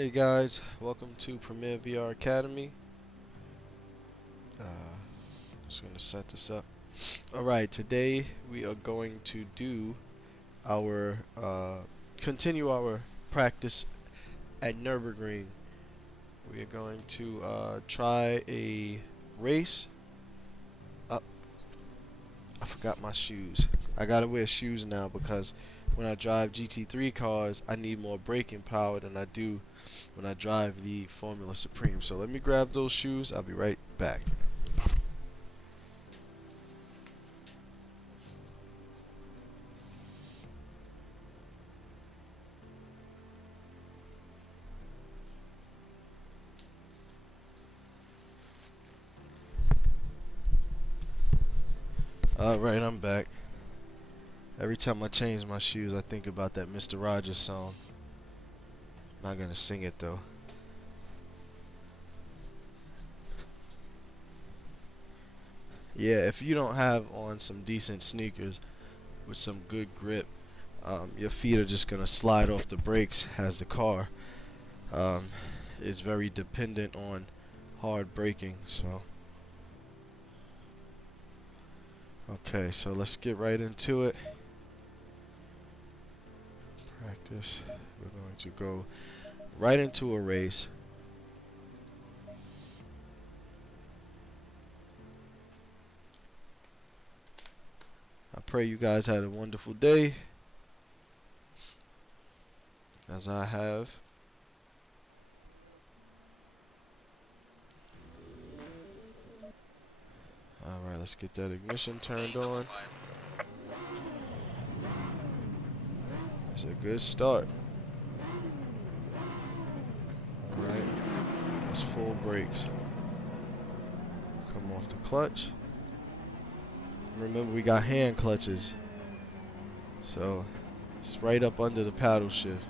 Hey guys, welcome to PremierVRA Academy. Just gonna set this up. Alright, today we are going to do our continue our practice at Nurburgring. We are going to try a race. I forgot my shoes. I gotta wear shoes now because when I drive GT3 cars, I need more braking power than I do when I drive the Formula Supreme. So let me grab those shoes. I'll be right back. Alright, I'm back. Every time I change my shoes, I think about that Mr. Rogers song. Not gonna sing it though. Yeah, if you don't have on some decent sneakers with some good grip, your feet are just gonna slide off the brakes as the car is very dependent on hard braking. So okay, so let's get right into it. Practice. We're going to go right into a race. I pray you guys had a wonderful day, as I have. Alright, let's get that ignition turned on. It's a good start. Alright, that's full brakes. Come off the clutch. Remember, we got hand clutches, so it's right up under the paddle shift.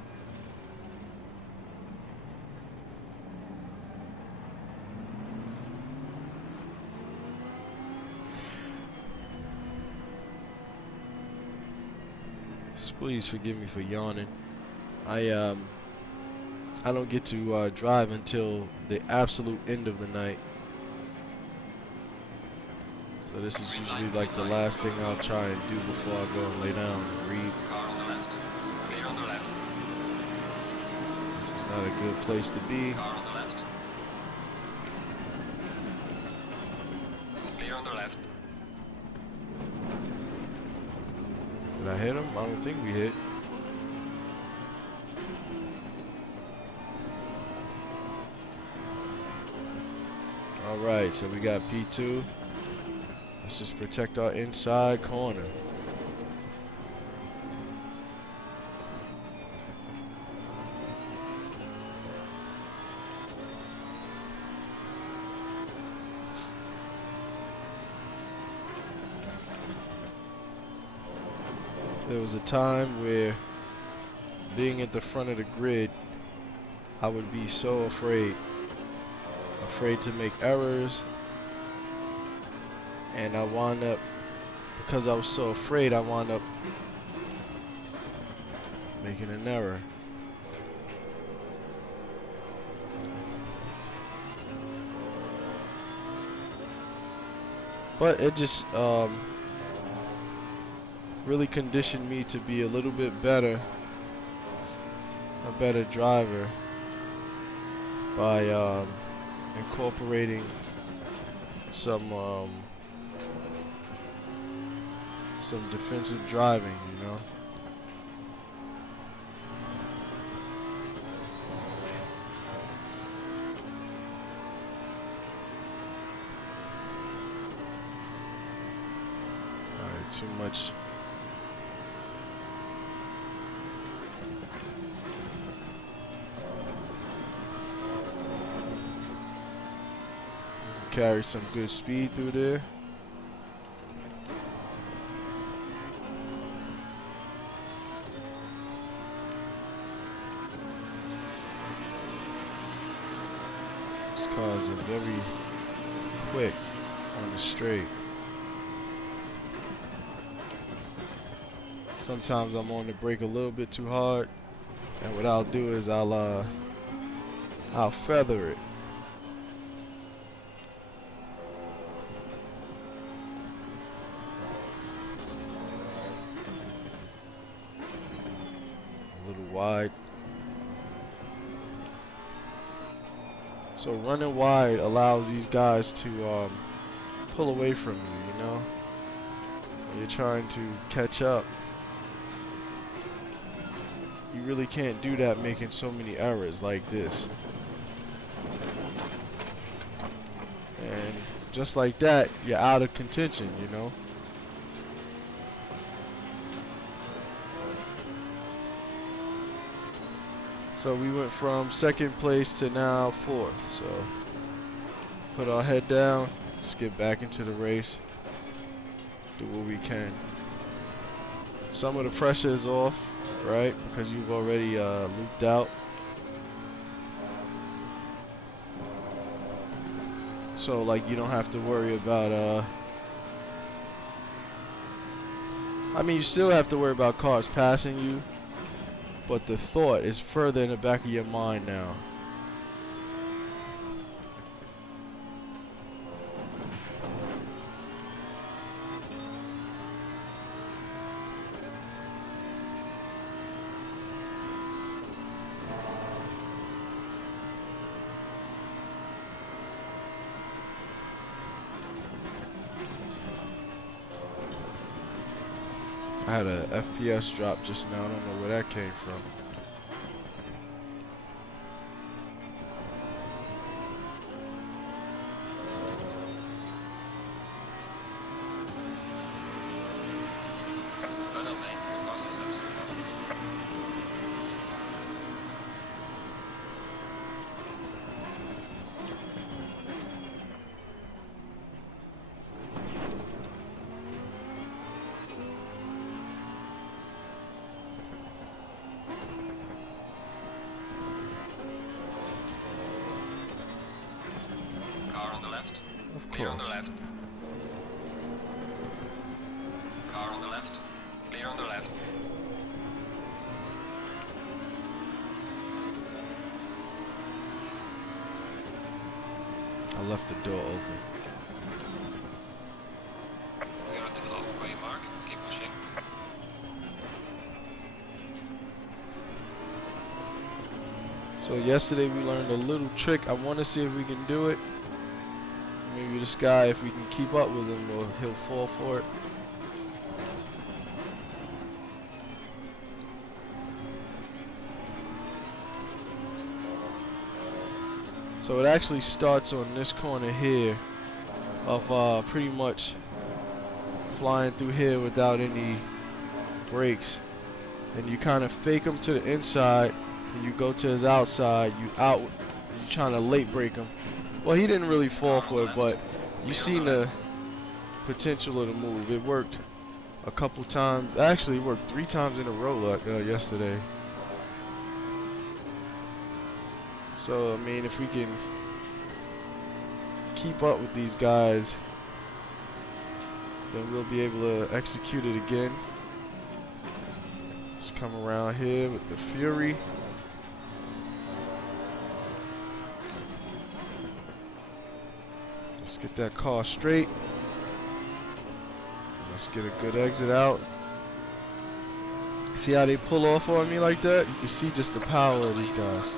Please forgive me for yawning. I don't get to drive until the absolute end of the night. So this is usually like the last thing I'll try and do before I go and lay down and read. Car on the left. Clear on the left. This is not a good place to be. Car on the left. Clear on the left. Did I hit him? I don't think we hit. Alright, so we got P2. Let's just protect our inside corner. There was a time where being at the front of the grid, I would be so afraid to make errors, and I wound up, because I was so afraid, I wound up making an error. But it just really conditioned me to be a little bit better, a better driver, by incorporating some defensive driving, you know. Alright, too much. Carry some good speed through there. These cars are very quick on the straight. Sometimes I'm on the brake a little bit too hard, and what I'll do is I'll I'll feather it. A little wide. So running wide allows these guys to pull away from you, you know? When you're trying to catch up. You really can't do that making so many errors like this. And just like that, you're out of contention, you know? So we went from second place to now fourth. So put our head down, just get back into the race, do what we can. Some of the pressure is off, right? Because you've already looped out. So like you don't have to worry about I mean you still have to worry about cars passing you, but the thought is further in the back of your mind now. I had a FPS drop just now. I don't know where that came from. Oh no, mate. The fastest lap so far. Car on the left. Of Clear on the course. left. Car on the left. Clear on the left. I left the door open. You're at the halfway mark. Keep pushing. So yesterday we learned a little trick. I want to see if we can do it. Maybe this guy, if we can keep up with him, or he'll fall for it. So it actually starts on this corner here of pretty much flying through here without any brakes. And you kind of fake him to the inside, and you go to his outside, you trying to late break him. Well, he didn't really fall for it, but you seen the potential of the move. It worked a couple times. Actually, it worked 3 times in a row like yesterday. So, I mean, if we can keep up with these guys, then we'll be able to execute it again. Just come around here with the Fury. Let's get that car straight. Let's get a good exit out. See how they pull off on me like that? You can see just the power of these guys.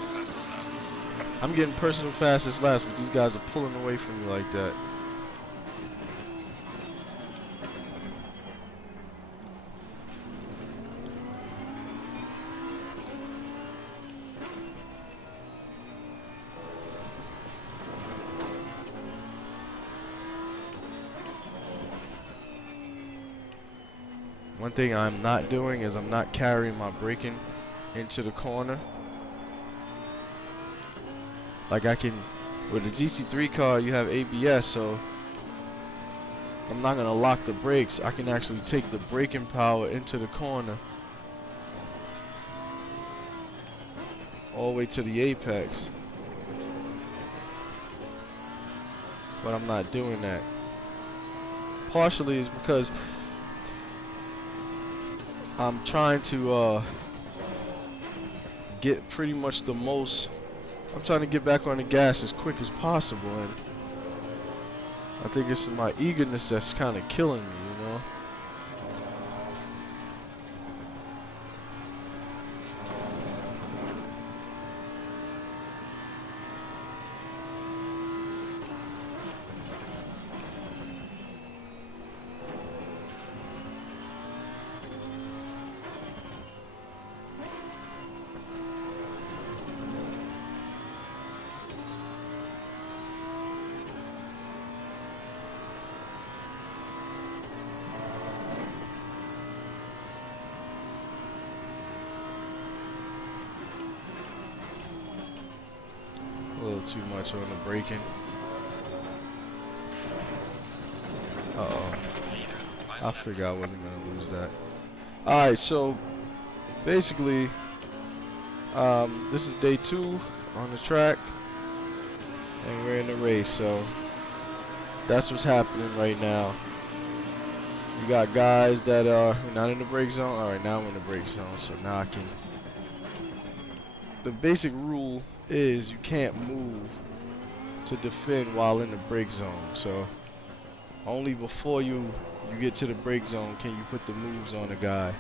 I'm getting personal fastest laps, but these guys are pulling away from me like that. One thing I'm not doing is I'm not carrying my braking into the corner. Like I can, with the GT3 car you have ABS, so I'm not gonna lock the brakes. I can actually take the braking power into the corner all the way to the apex. But I'm not doing that. Partially is because I'm trying to get pretty much the most I'm trying to get back on the gas as quick as possible, and I think it's my eagerness that's kind of killing me, you know? A little too much on the braking. Uh-oh. I figured I wasn't going to lose that. Alright, so basically, this is day 2 on the track, and we're in the race, so that's what's happening right now. We got guys that are not in the brake zone. Alright, now I'm in the brake zone, so now I can... The basic rule is you can't move to defend while in the brake zone, so only before you get to the brake zone can you put the moves on a guy.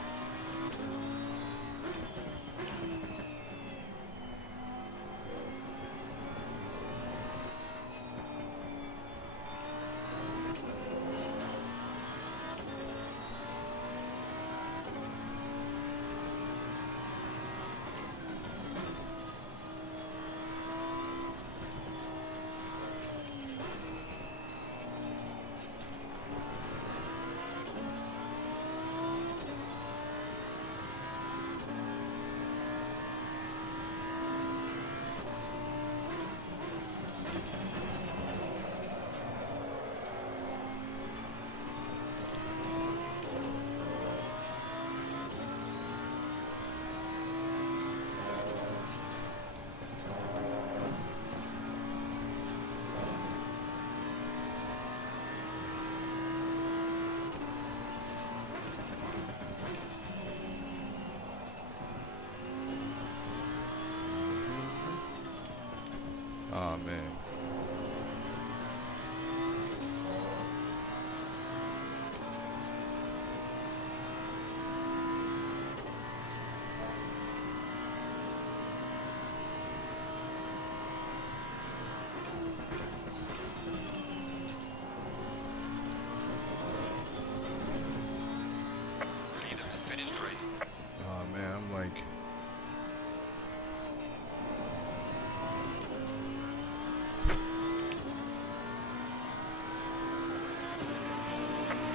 Oh man. Leader has finished the race. Oh man, I'm like...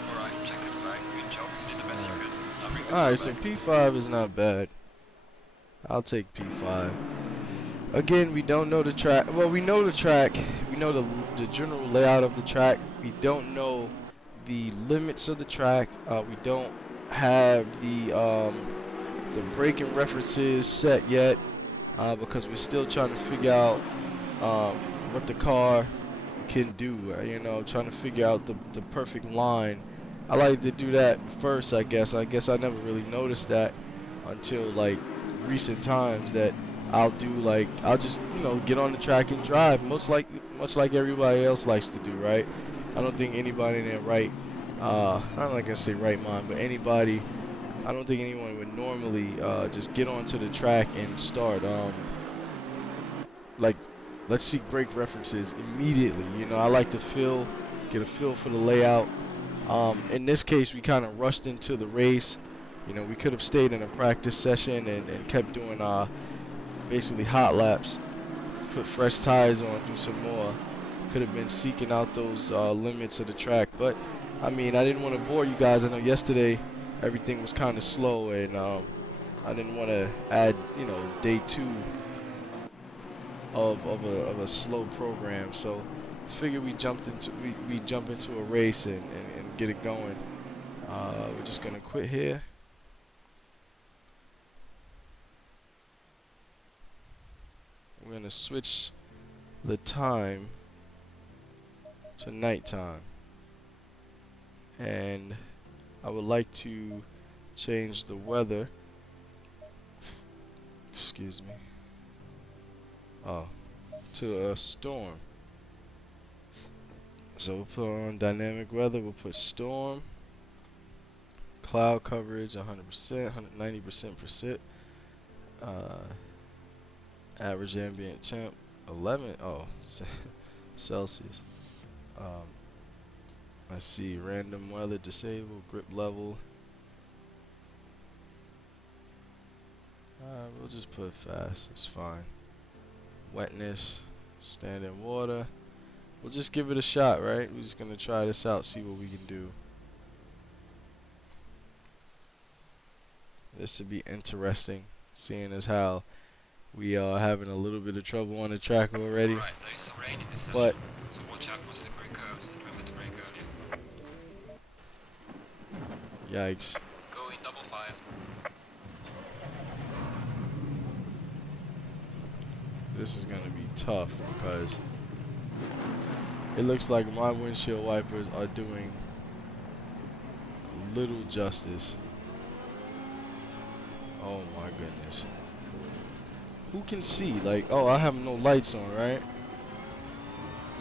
Alright, check it fine. Good job. You did the best you could. Now bring the car Alright, so back. P5 is not bad. I'll take P5. Again, we don't know the track. Well, we know the track. We know the general layout of the track. We don't know the limits of the track. We don't have the braking references set yet because we're still trying to figure out what the car can do. You know, trying to figure out the perfect line. I like to do that first, I guess. I never really noticed that until like recent times that I'll just, you know, get on the track and drive much like everybody else likes to do, right? I don't think anybody in their right I'm not gonna say right mind, but anybody, I don't think anyone would normally just get onto the track and start like, let's see brake references immediately. You know, I like to get a feel for the layout. In this case, we kind of rushed into the race. You know, we could have stayed in a practice session and kept doing basically hot laps, put fresh tires on, do some more. Could have been seeking out those limits of the track, but I mean, I didn't want to bore you guys. I know yesterday everything was kind of slow, and I didn't want to add, you know, day 2 of a slow program. So figured we jump into a race and get it going. We're just gonna quit here. We're gonna switch the time to nighttime, and I would like to change the weather. Excuse me. Oh, to a storm. So we'll put on dynamic weather. We'll put storm, cloud coverage 100%, 190% average ambient temp 11 Celsius. Um, let's see, random weather disabled, grip level. We'll just put fast. It's fine. Wetness, standing water. We'll just give it a shot, right? We're just gonna try this out, see what we can do. This would be interesting, seeing as how we are having a little bit of trouble on the track already. Alright, there is some rain in this But session, so watch out for slippery curves and remember to brake earlier. yikes. Go in double file. This is gonna be tough because it looks like my windshield wipers are doing little justice. Oh my goodness. Who can see? Like, oh, I have no lights on, right?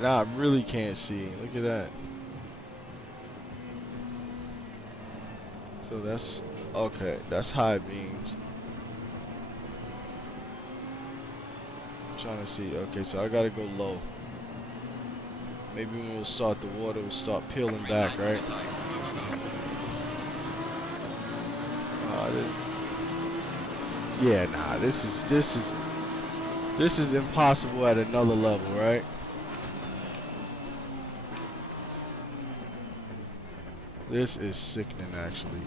Nah, I really can't see. Look at that. So that's, okay, that's high beams. I'm trying to see. Okay, so I gotta go low. Maybe when we'll start the water, we'll start peeling back, right? Yeah, nah, this is impossible at another level, right? This is sickening, actually.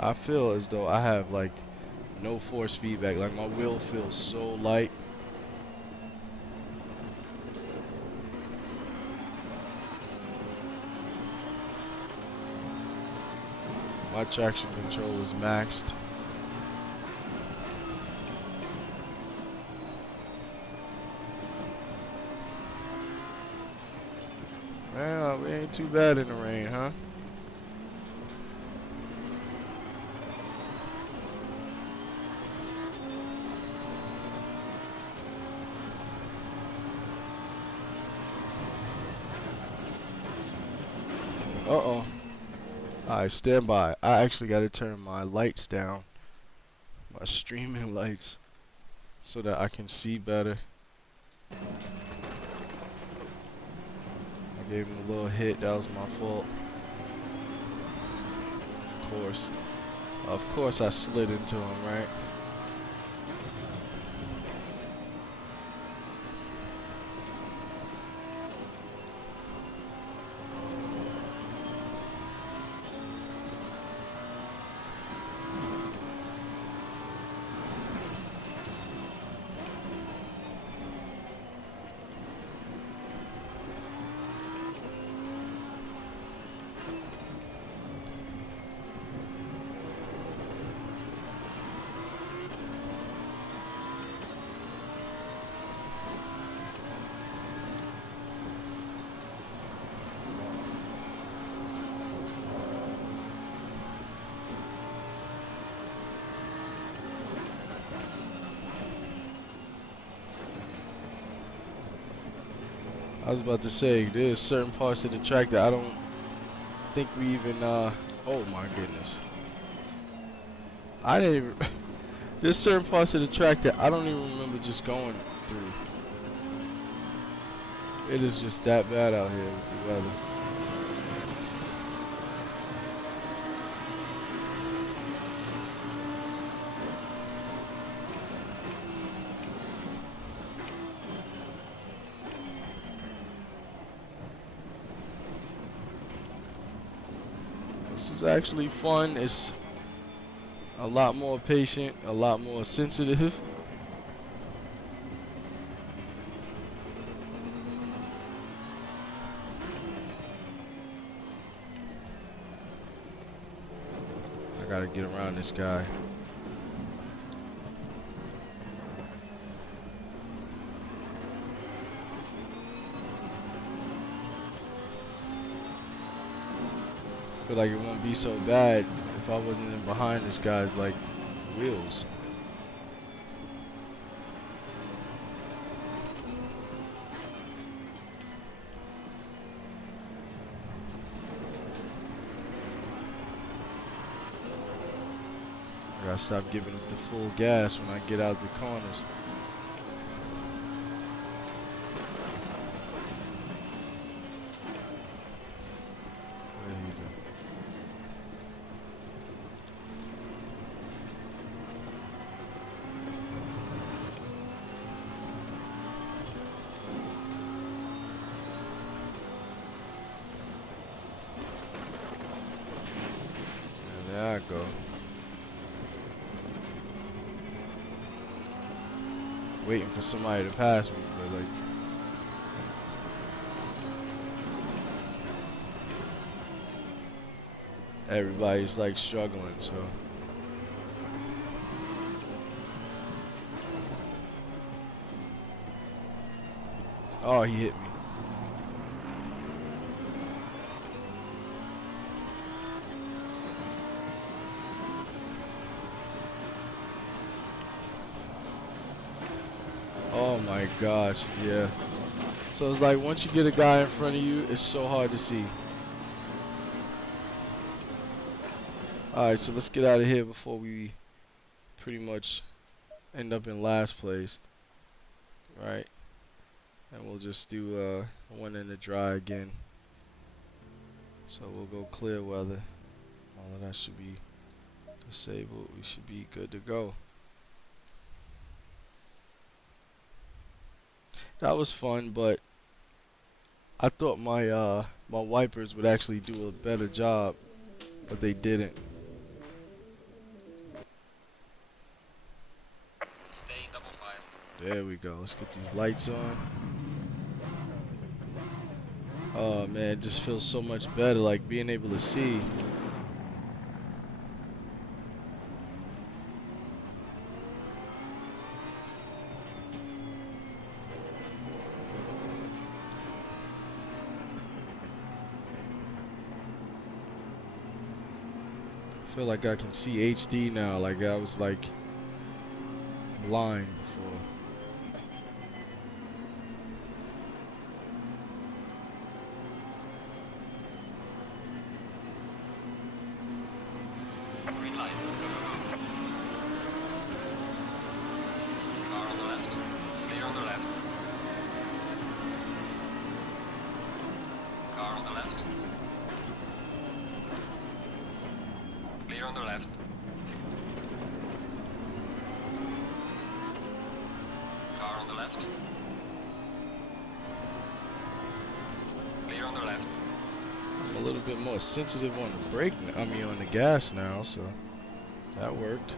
I feel as though I have like no force feedback. Like my wheel feels so light. My traction control is maxed. Well, we ain't too bad in the rain, huh? Uh-oh. Alright, stand by. I actually got to turn my lights down. My streaming lights. So that I can see better. I gave him a little hit. That was my fault. Of course. Of course I slid into him, right? I was about to say, there's certain parts of the track that I don't think we even, oh my goodness. I didn't even, there's certain parts of the track that I don't even remember just going through. It is just that bad out here with the weather. This is actually fun. It's a lot more patient, a lot more sensitive. I gotta get around this guy. feel like it won't be so bad if I wasn't in behind this guy's like wheels. I gotta stop giving it the full gas when I get out the corners. Where he's at. And there I go. Waiting for somebody to pass me, but like everybody's like struggling, so oh, he hit me. Oh my gosh, yeah. So it's like once you get a guy in front of you, it's so hard to see. Alright, so let's get out of here before we pretty much end up in last place. Right? And we'll just do one in the dry again. So we'll go clear weather. All of that should be disabled. We should be good to go. That was fun, but I thought my my wipers would actually do a better job, but they didn't. Stay in double file. There we go. Let's get these lights on. Oh man, it just feels so much better, like being able to see. I feel like I can see HD now, like I was like blind before. Green light. Go, go, go. Car on the left. Clear on the left. Car on the left. Clear on the left. Car on the left. Clear on the left. I'm a little bit more sensitive on the brake, I mean on the gas now, so that worked.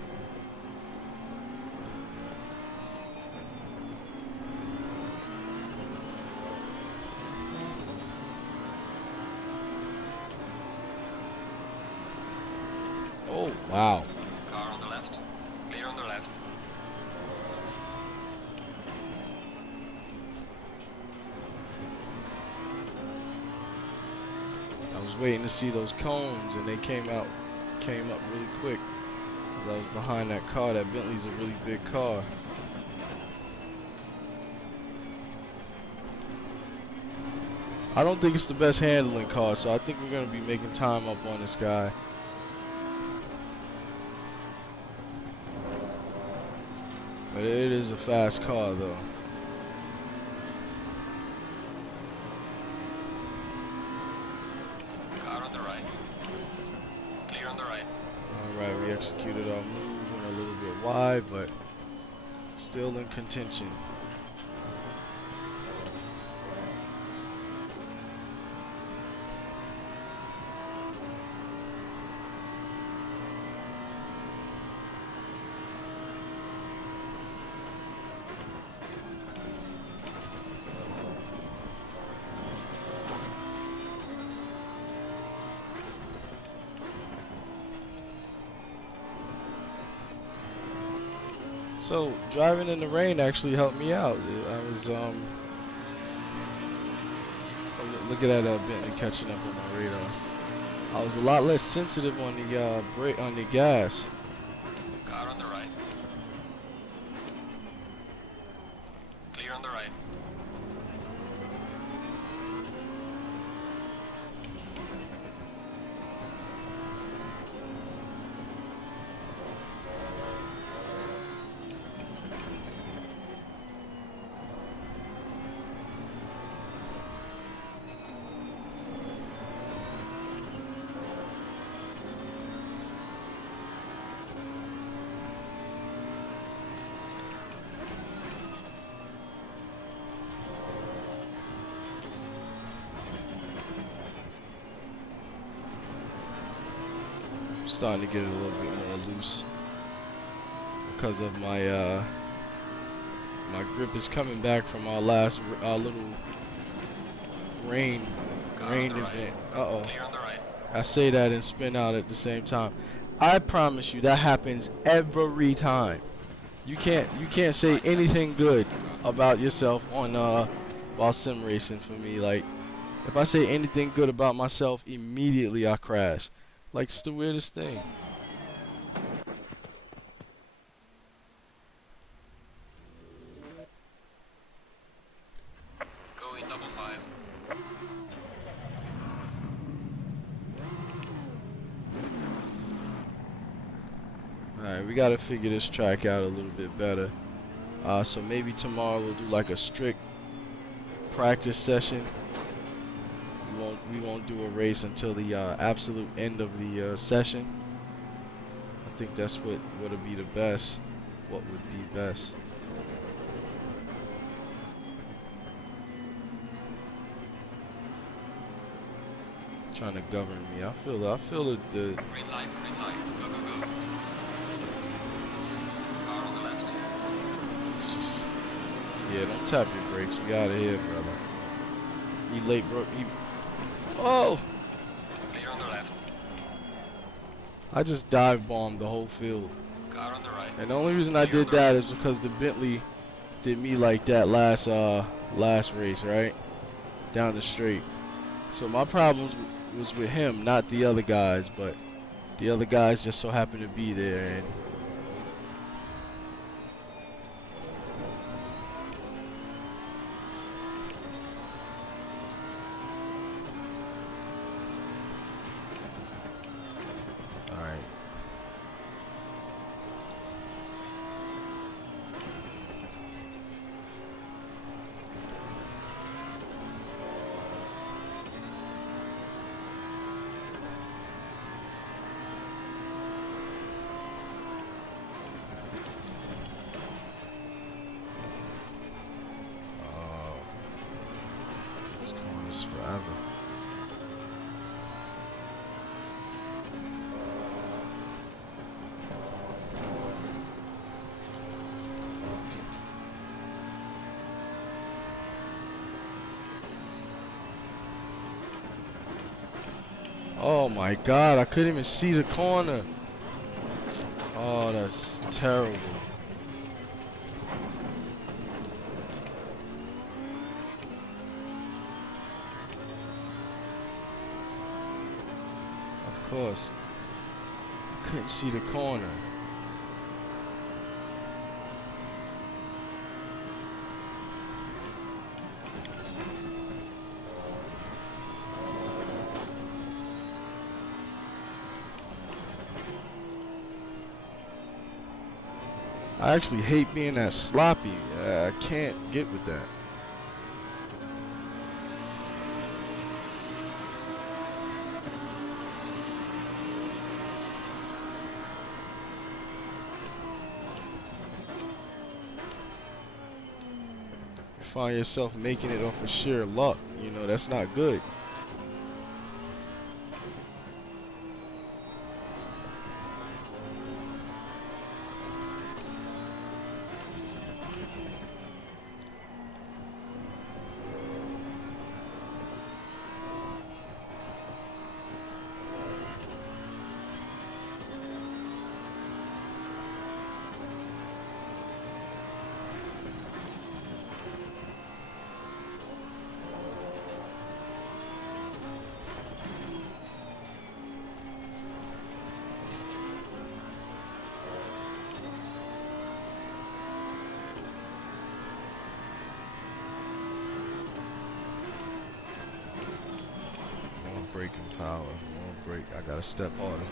Oh, wow. Car on the left. Clear on the left. I was waiting to see those cones and they came up really quick. 'Cause I was behind that car. That Bentley's a really big car. I don't think it's the best handling car, so I think we're gonna be making time up on this guy. But it is a fast car though. Car on the right. Clear on the right. Alright, we executed our move, went a little bit wide, but still in contention. So driving in the rain actually helped me out. I was oh, look at that Bentley catching up on my radar. I was a lot less sensitive on the brake, on the gas. Car on the right. Clear on the right. Starting to get it a little bit more loose because of my my grip is coming back from our last little rain event. Uh-oh. Clear on the right. I say that and spin out at the same time. I promise you that happens every time. You can't say anything good about yourself on while sim racing for me. Like, if I say anything good about myself, immediately I crash. Like, it's the weirdest thing. Going double file. Alright, we gotta figure this track out a little bit better. So maybe tomorrow we'll do like a strict practice session. We won't do a race until the absolute end of the session. I think that's what would be the best. What would be best? Trying to govern me. I feel it. The Green light, go, go, go. Car on the left. it's just, yeah. Don't tap your brakes. You got it here, brother. You late, bro. Oh! Clear on the left. I just dive bombed the whole field. Car on the right. And the only reason I did that is because the Bentley did me like that last race, right? Down the straight. So my problems was with him, not the other guys, but the other guys just so happened to be there. And forever. Oh my God, I couldn't even see the corner. Oh, that's terrible. Of course. I couldn't see the corner. I actually hate being that sloppy. I can't get with that. You find yourself making it off of sheer luck. You know, that's not good. power. Won't break. I gotta step harder.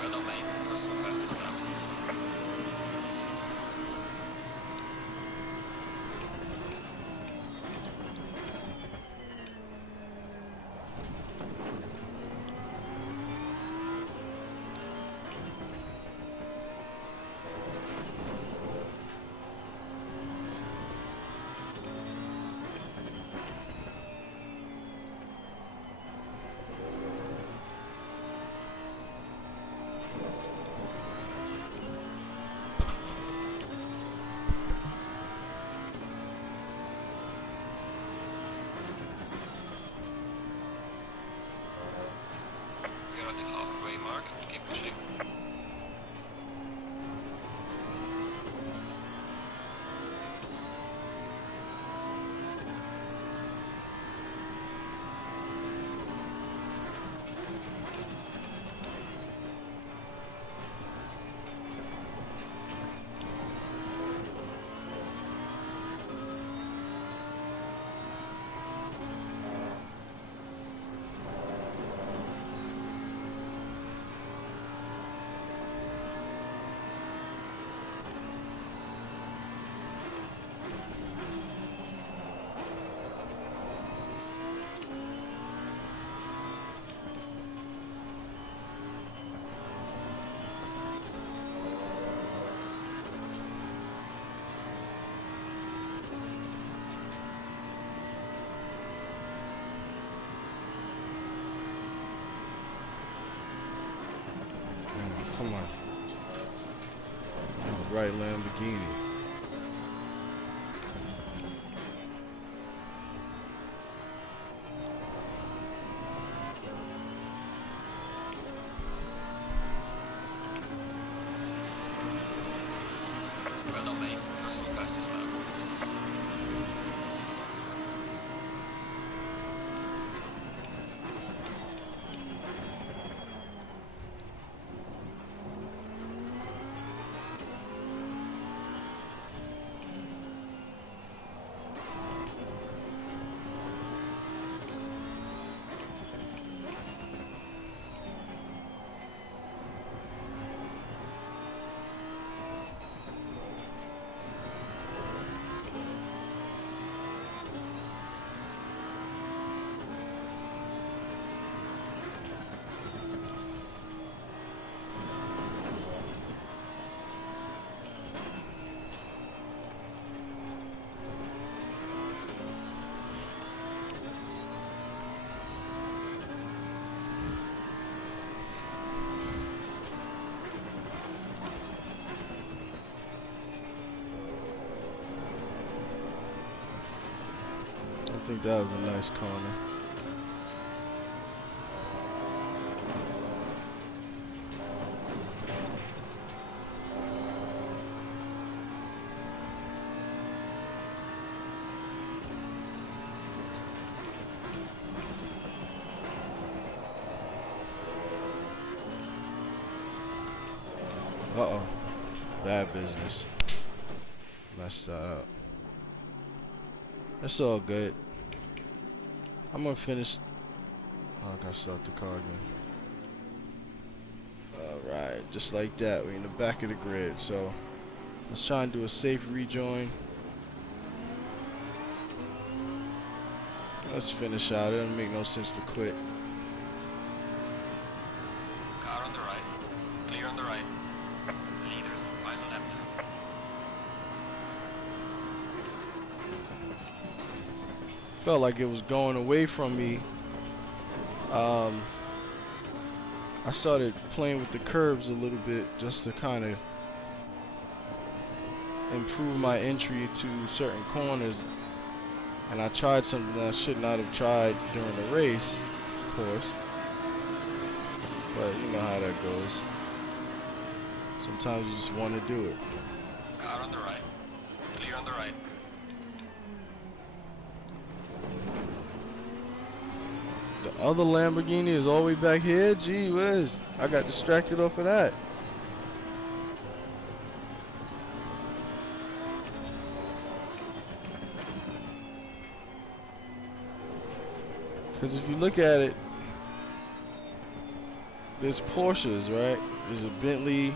Well done, mate. Personal fastest lap. We're at the halfway mark. Keep pushing. Come on. Right Lamborghini. Well done, mate. Personal fastest lap. I think that was a nice corner. Uh-oh. Bad business. Messed that up. It's all good. I'm gonna finish. Oh, I gotta start the car again. Alright, just like that. We're in the back of the grid. So let's try and do a safe rejoin. Let's finish out. It doesn't make no sense to quit. Car on the right. Clear on the right. Leaders on final lap now. Felt like it was going away from me. I started playing with the curbs a little bit just to kind of improve my entry to certain corners, and I tried something that I should not have tried during the race, of course, but you know how that goes. Sometimes you just want to do it. Car on the right. Clear on the right. The other Lamborghini is all the way back here. Gee whiz, I got distracted off of that. Because if you look at it, there's Porsches, right? There's a Bentley,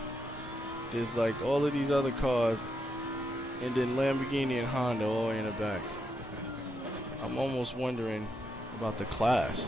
there's like all of these other cars, and then Lamborghini and Honda all the way in the back. I'm almost wondering about the class.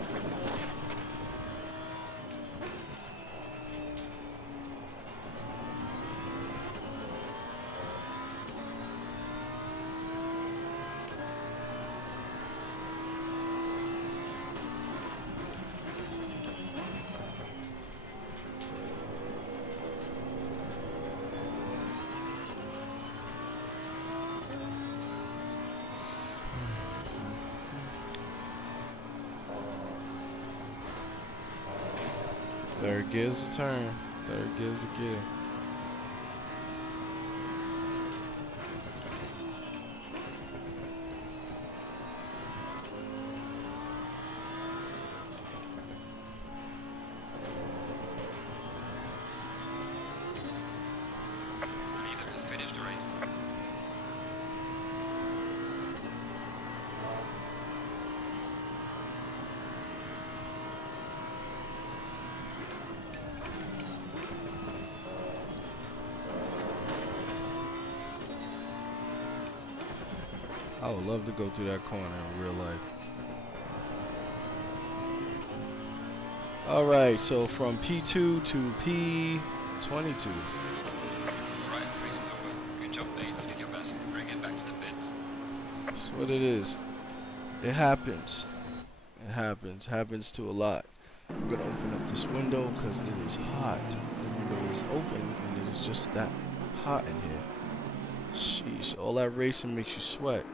Third gear's a turn. Third gear's a gear. Leader has finished the race. I would love to go through that corner in real life. Alright, so from P2 to P22. Right, race is over. Good job, mate. You did your best. Bring it back to the pits. That's what it is. It happens. It happens. Happens to a lot. I'm gonna open up this window because it is hot. The window is open and it is just that hot in here. Sheesh, all that racing makes you sweat.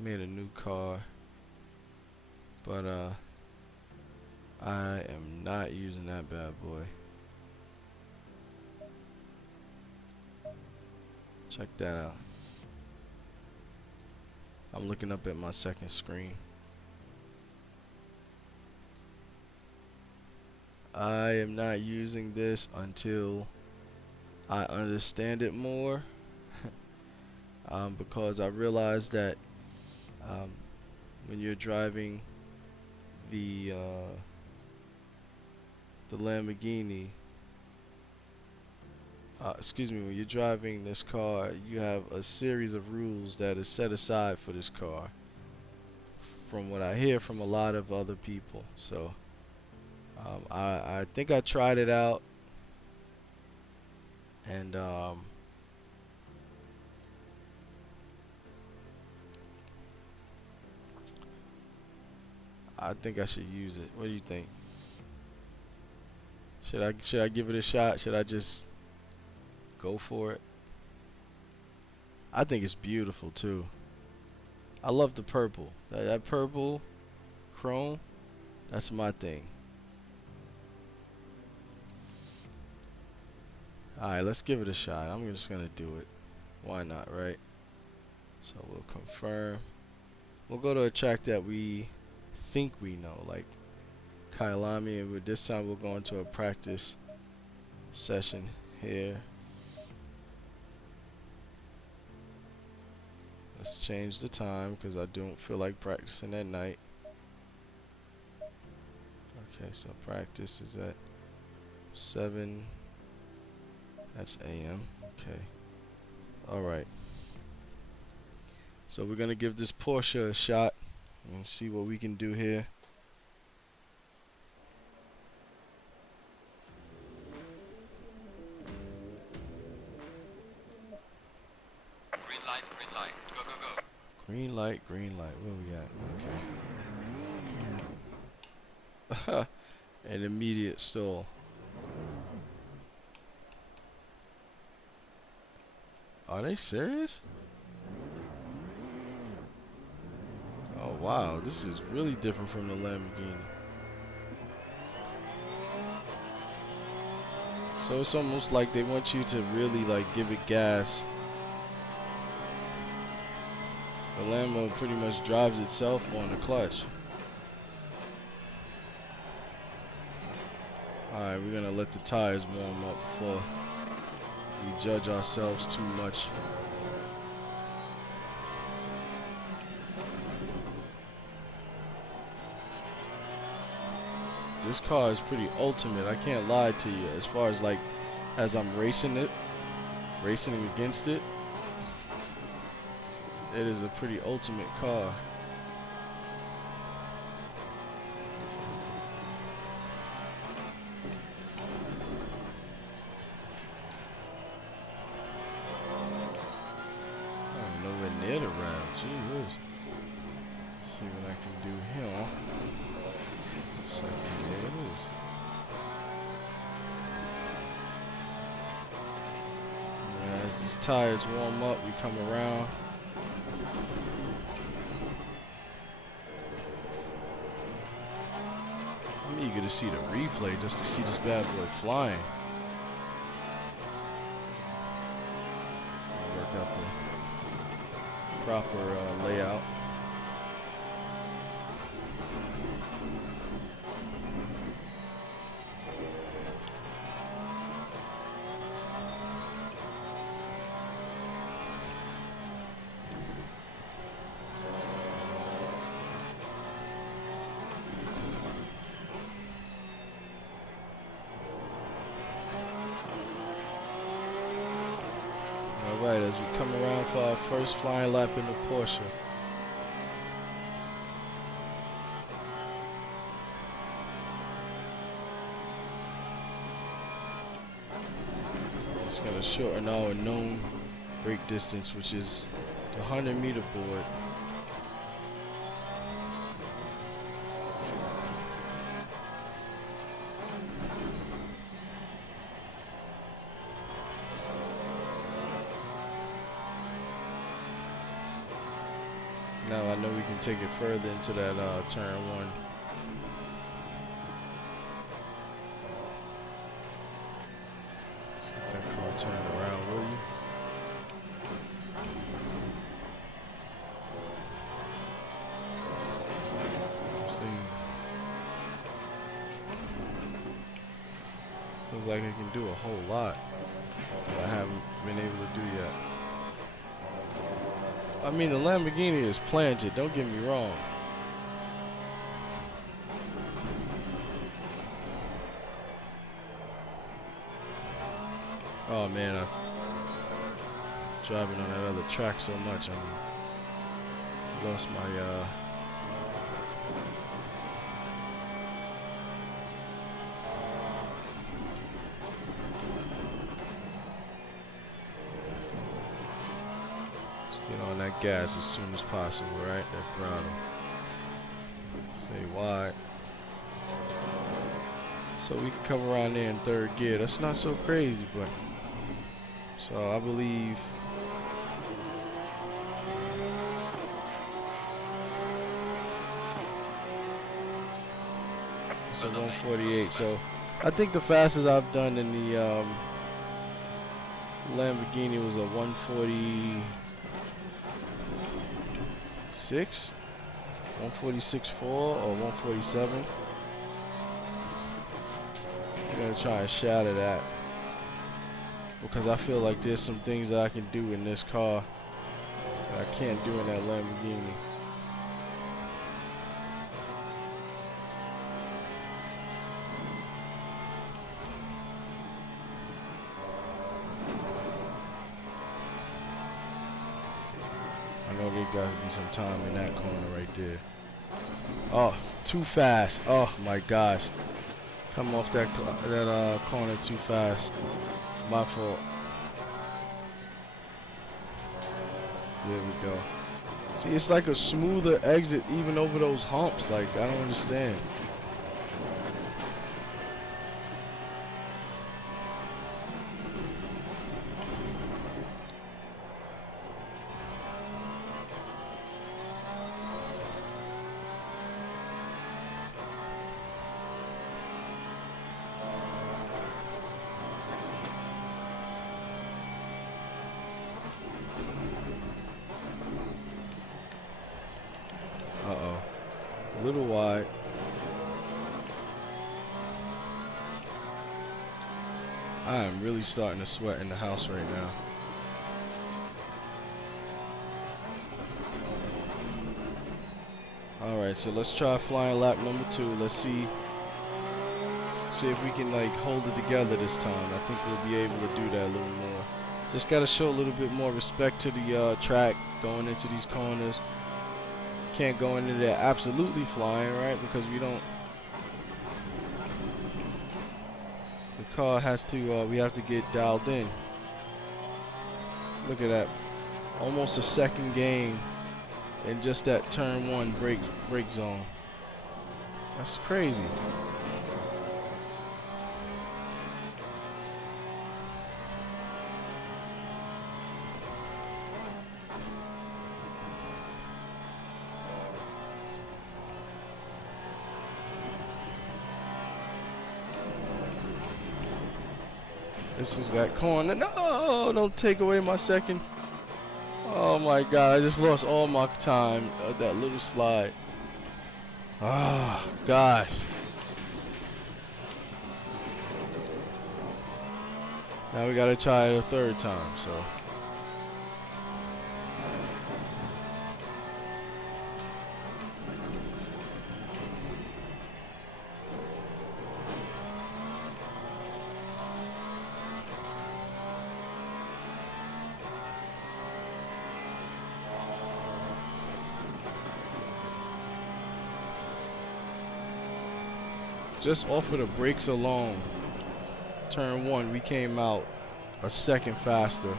Made a new car, but I am not using that bad boy. Check that out. I'm looking up at my second screen. I am not using this until I understand it more, because I realized that when you're driving the Lamborghini, excuse me, when you're driving this car, you have a series of rules that is set aside for this car, from what I hear from a lot of other people. So I think I tried it out, and I think I should use it. What do you think? Should I give it a shot? Should I just go for it? I think it's beautiful too. I love the purple. That purple chrome, that's my thing. Alright, let's give it a shot. I'm just gonna do it. Why not, right? So we'll confirm. We'll go to a track that we think we know, like Kyalami, and this time we'll go into a practice session here. change the time because I don't feel like practicing at night. Okay, so practice is at 7. That's AM. Okay. Alright. So we're gonna give this Porsche a shot and see what we can do here. Green light, go, go, go. Green light, where we at? Okay. An immediate stall. Are they serious? Oh wow, this is really different from the Lamborghini. So it's almost like they want you to really like give it gas. The Lambo pretty much drives itself on the clutch. Alright, we're gonna let the tires warm up before we judge ourselves too much. This car is pretty ultimate, I can't lie to you. As far as like, as I'm racing against it, it is a pretty ultimate car. I'm nowhere near the round, Jesus. See what I can do here. Second, there it is. And as these tires warm up, we come around. I'm eager to see the replay just to see this bad boy flying. Work out the proper layout. Alright, as we come around for our first flying lap in the Porsche. Just gonna shorten our known brake distance, which is the 100-meter board. Now I know we can take it further into that turn 1. Get that car turned around, will you? See. Looks like I can do a whole lot that I haven't been able to do yet. I mean, the Lamborghini is planted, don't get me wrong. Oh man, I'm driving on that other track so much, I lost my get on that gas as soon as possible, right? That throttle. Stay wide. So we can come around there in 3rd gear. That's not so crazy, but so I believe it's a 148. So I think the fastest I've done in the Lamborghini was a 146, 146.4 or 147. I'm gonna try and shatter that because I feel like there's some things that I can do in this car that I can't do in that Lamborghini. I know there gotta be some time in that corner right there. Oh, too fast. Oh my gosh. Come off that corner too fast. My fault. There we go. See, it's like a smoother exit even over those humps. Like, I don't understand. Uh-oh. A little wide. I am really starting to sweat in the house right now. Alright, so let's try flying lap number 2. Let's see if we can like hold it together this time. I think we'll be able to do that a little more. Just gotta show a little bit more respect to the track going into these corners. Can't go into there absolutely flying, right? Because we don't. The car has to. We have to get dialed in. Look at that, almost a second gain in just that turn 1 brake zone. That's crazy. This is that corner. No, don't take away my second. Oh my God, I just lost all my time of that little slide. Oh, gosh. Now we gotta try it a third time, so. Just off of the brakes alone, turn 1, we came out a second faster.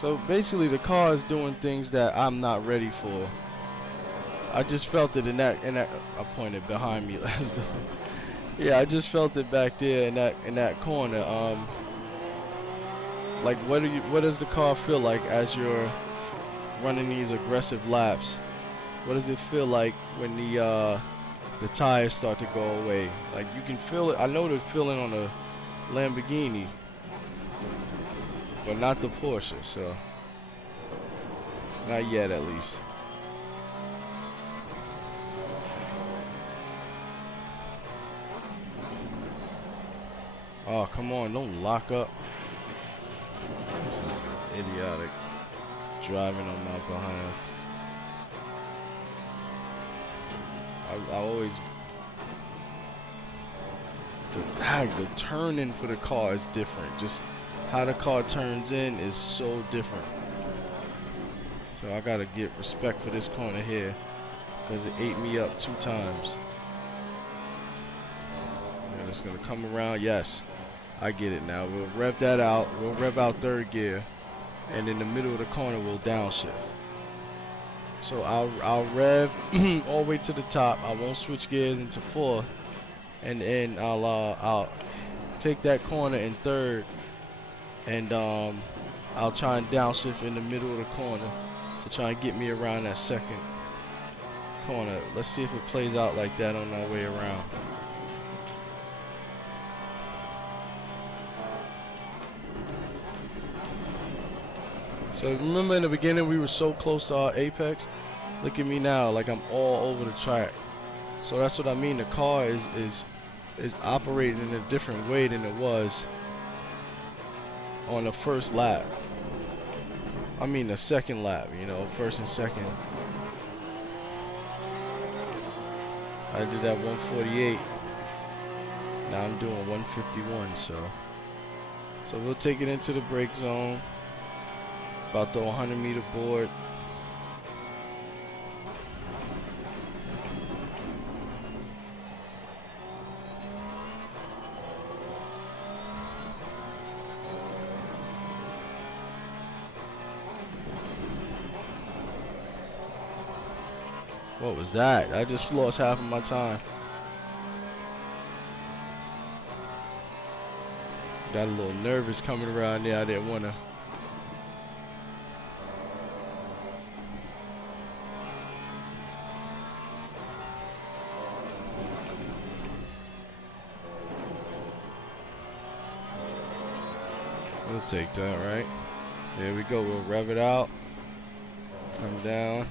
So basically the car is doing things that I'm not ready for. I just felt it in that I pointed behind me last time. Yeah, I just felt it back there in that corner. Like what does the car feel like as you're running these aggressive laps? What does it feel like when the tires start to go away? Like you can feel it. I know the feeling on a Lamborghini, but not the Porsche. So not yet, at least. Oh, come on, don't lock up. This is idiotic. Driving on my behind. I always the turning for the car is different. Just how the car turns in is so different. So I gotta get respect for this corner here because it ate me up 2 times. And it's gonna come around. Yes, I get it now. We'll rev that out. We'll rev out 3rd gear, and in the middle of the corner we'll downshift. So I'll rev all the way to the top. I won't switch gears into 4th, and then I'll take that corner in 3rd, and I'll try and downshift in the middle of the corner to try and get me around that 2nd corner. Let's see if it plays out like that on our way around. So remember in the beginning we were so close to our apex? Look at me now, like I'm all over the track. So that's what I mean, the car is operating in a different way than it was on the first lap. I mean the second lap, you know, first and second. I did that 148. Now I'm doing 151, so we'll take it into the brake zone. About the 100-meter board. What was that? I just lost half of my time. Got a little nervous coming around there. I didn't want to. We'll take that, right? There we go. We'll rev it out. Come down.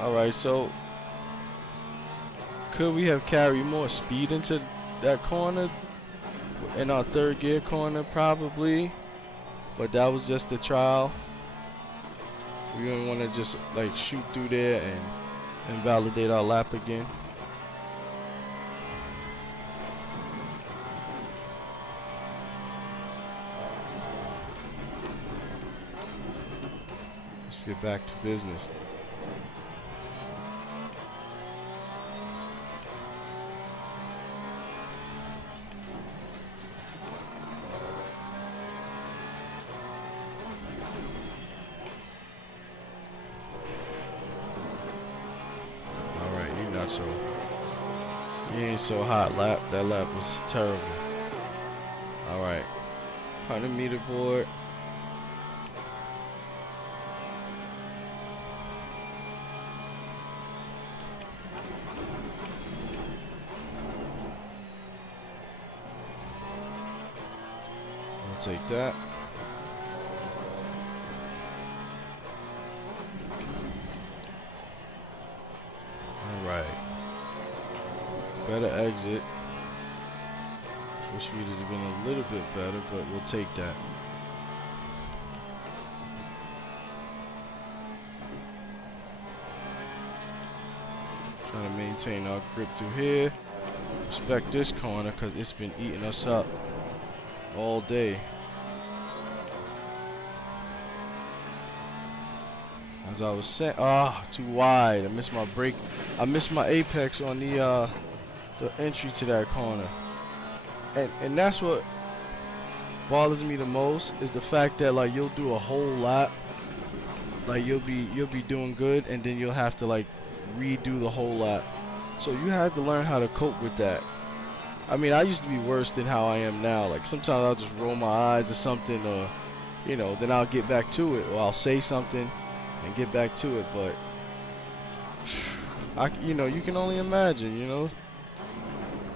Alright, so could we have carried more speed into that corner in our third gear corner? Probably, but that was just a trial. We didn't want to just like shoot through there and invalidate our lap again. Let's get back to business. So you ain't so hot. That lap was terrible. All right, 100-meter board. I'll take that. Alright. Better exit. Wish we'd have been a little bit better, but we'll take that. Trying to maintain our grip through here. Respect this corner because it's been eating us up all day. As I was saying, too wide. I missed my brake. I missed my apex on the entry to that corner. And that's what bothers me the most is the fact that like you'll do a whole lap, like you'll be doing good, and then you'll have to like redo the whole lap. So you have to learn how to cope with that. I mean, I used to be worse than how I am now. Like sometimes I'll just roll my eyes or something, or you know, then I'll get back to it, or I'll say something and get back to it. But you can only imagine, you know,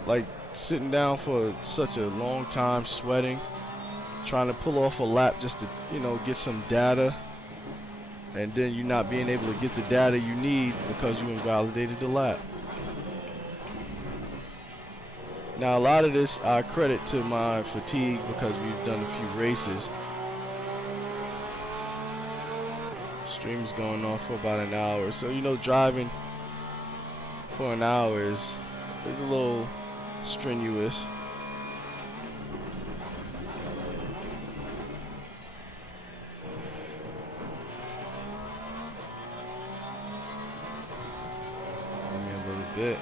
like sitting down for such a long time, sweating, trying to pull off a lap just to, you know, get some data, and then you not being able to get the data you need because you invalidated the lap. Now a lot of this I credit to my fatigue because we've done a few races. Stream's going on for about an hour, so you know, driving for an hour is a little strenuous. Give me a little bit.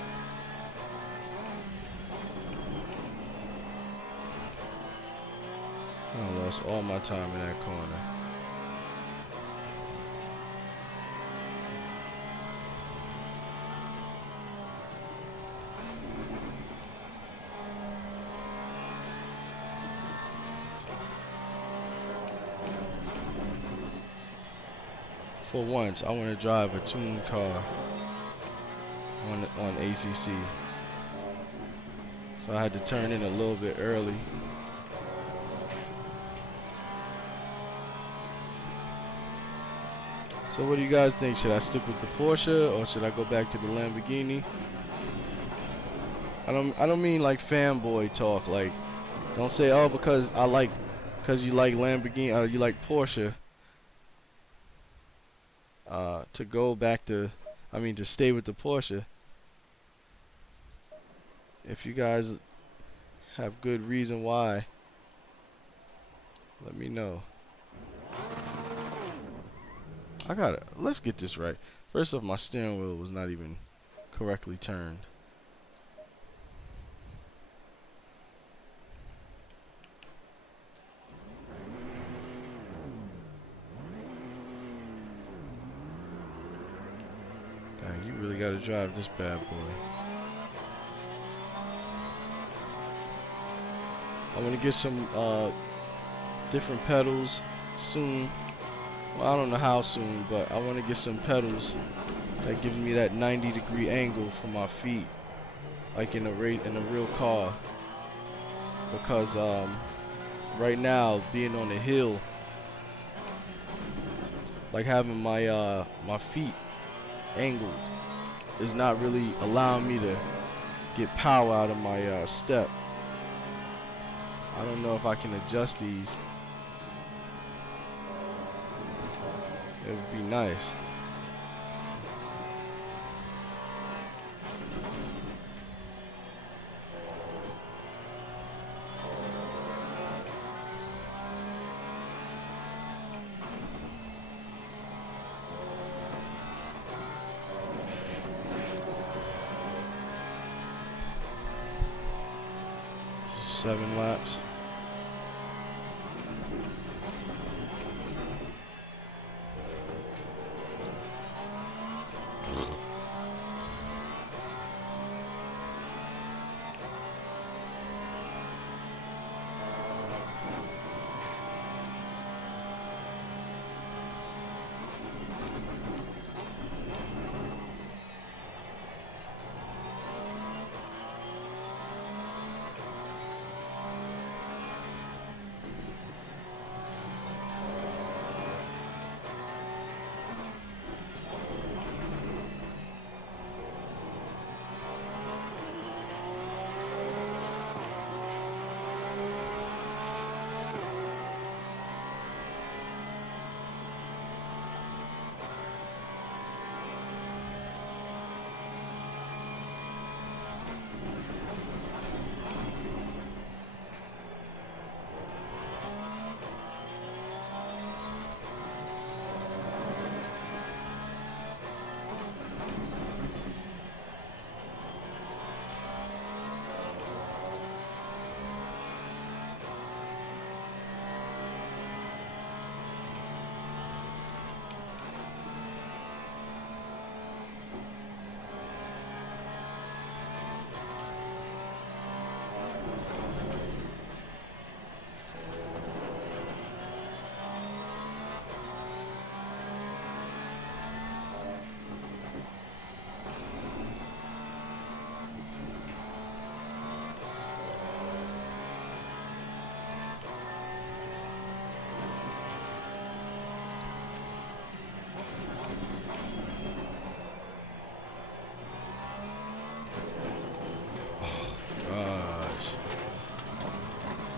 I lost all my time in that corner. For once, I want to drive a tuned car on ACC. So I had to turn in a little bit early. So what do you guys think? Should I stick with the Porsche or should I go back to the Lamborghini? I don't mean like fanboy talk. Like, don't say, oh, because I like because you like Lamborghini, you like Porsche, to go back to, to stay with the Porsche. If you guys have good reason why, let me know. Let's get this right. First off, my steering wheel was not even correctly turned. Dang, you really gotta drive this bad boy. I want to get some different pedals soon. Well, I don't know how soon, but I want to get some pedals that gives me that 90-degree angle for my feet, like in a real car. Because right now, being on the hill, like having my feet angled, is not really allowing me to get power out of my step. I don't know if I can adjust these. It would be nice. Seven laps.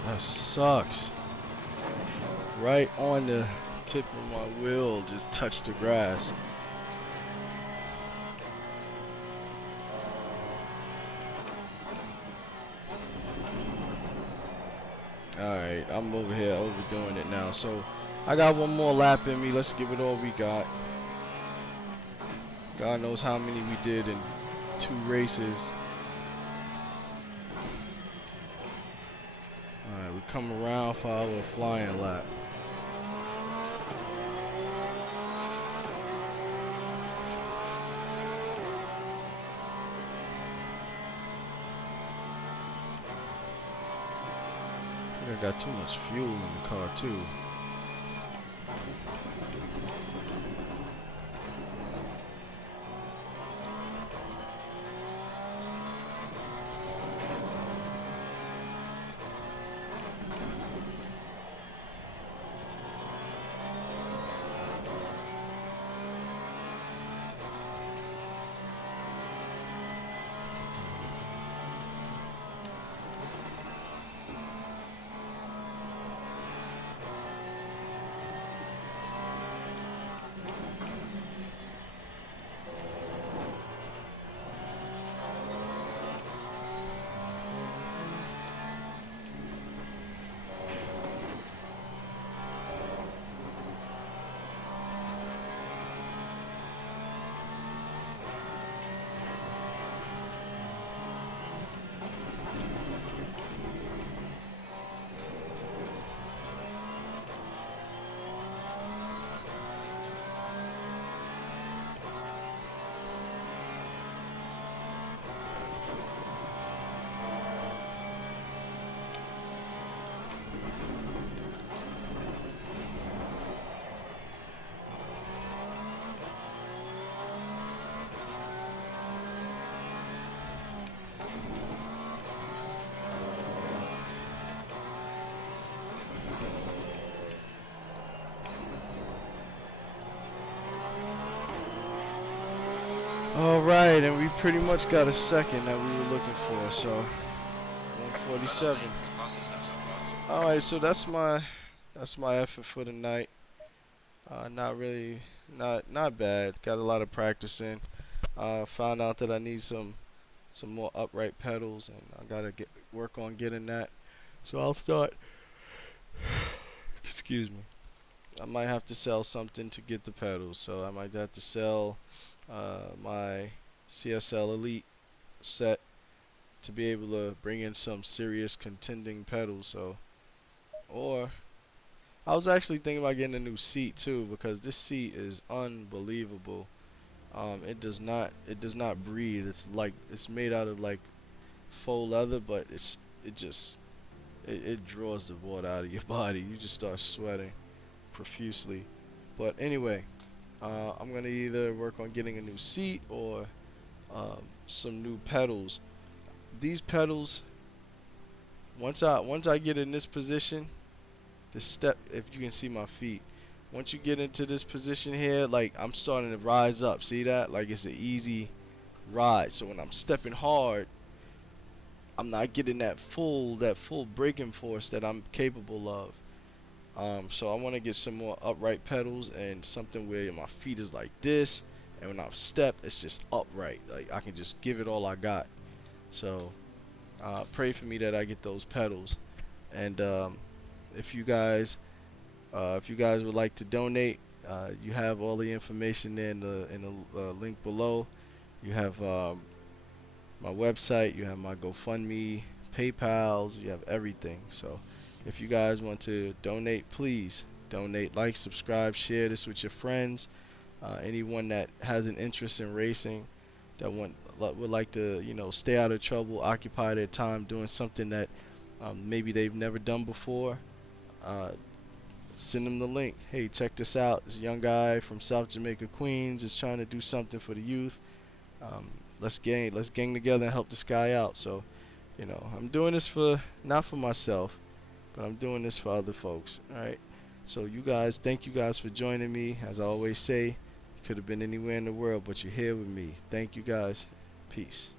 That sucks. Right on the tip of my wheel, just touched the grass. Alright, I'm over here overdoing it now. So, I got one more lap in me. Let's give it all we got. God knows how many we did in 2 races. Alright, we come around for our flying lap. I got too much fuel in the car too. Alright, and we pretty much got a second that we were looking for, so Well done, 147. mate. The fastest lap so far. Alright, so that's my effort for the night. Not really, not bad. Got a lot of practice in. Found out that I need some more upright pedals, and I gotta work on getting that. So I'll start. Excuse me. I might have to sell something to get the pedals. So I might have to sell my CSL Elite set to be able to bring in some serious contending pedals. So, or I was actually thinking about getting a new seat too, because this seat is unbelievable. It does not breathe. It's made out of like faux leather, but it draws the water out of your body. You just start sweating profusely. But anyway, I'm gonna either work on getting a new seat or some new pedals. These pedals, once I get in this position, the step, if you can see my feet, once you get into this position here, like I'm starting to rise up. See that? Like it's an easy ride. So when I'm stepping hard, I'm not getting that full braking force that I'm capable of. So I want to get some more upright pedals and something where my feet is like this, and when I step, it's just upright. Like I can just give it all I got. So pray for me that I get those pedals. And if you guys would like to donate, you have all the information there in the link below. You have my website, you have my GoFundMe, PayPal's, you have everything. So if you guys want to donate, please donate, like, subscribe, share this with your friends. Anyone that has an interest in racing, that would like to, stay out of trouble, occupy their time doing something that maybe they've never done before. Uh, Send them the link. Hey, check this out. This young guy from South Jamaica, Queens, is trying to do something for the youth. Um, let's gang together and help this guy out. So, I'm doing this for not for myself, but I'm doing this for other folks. All right. So you guys, thank you guys for joining me. As I always say, you could have been anywhere in the world, but you're here with me. Thank you guys. Peace.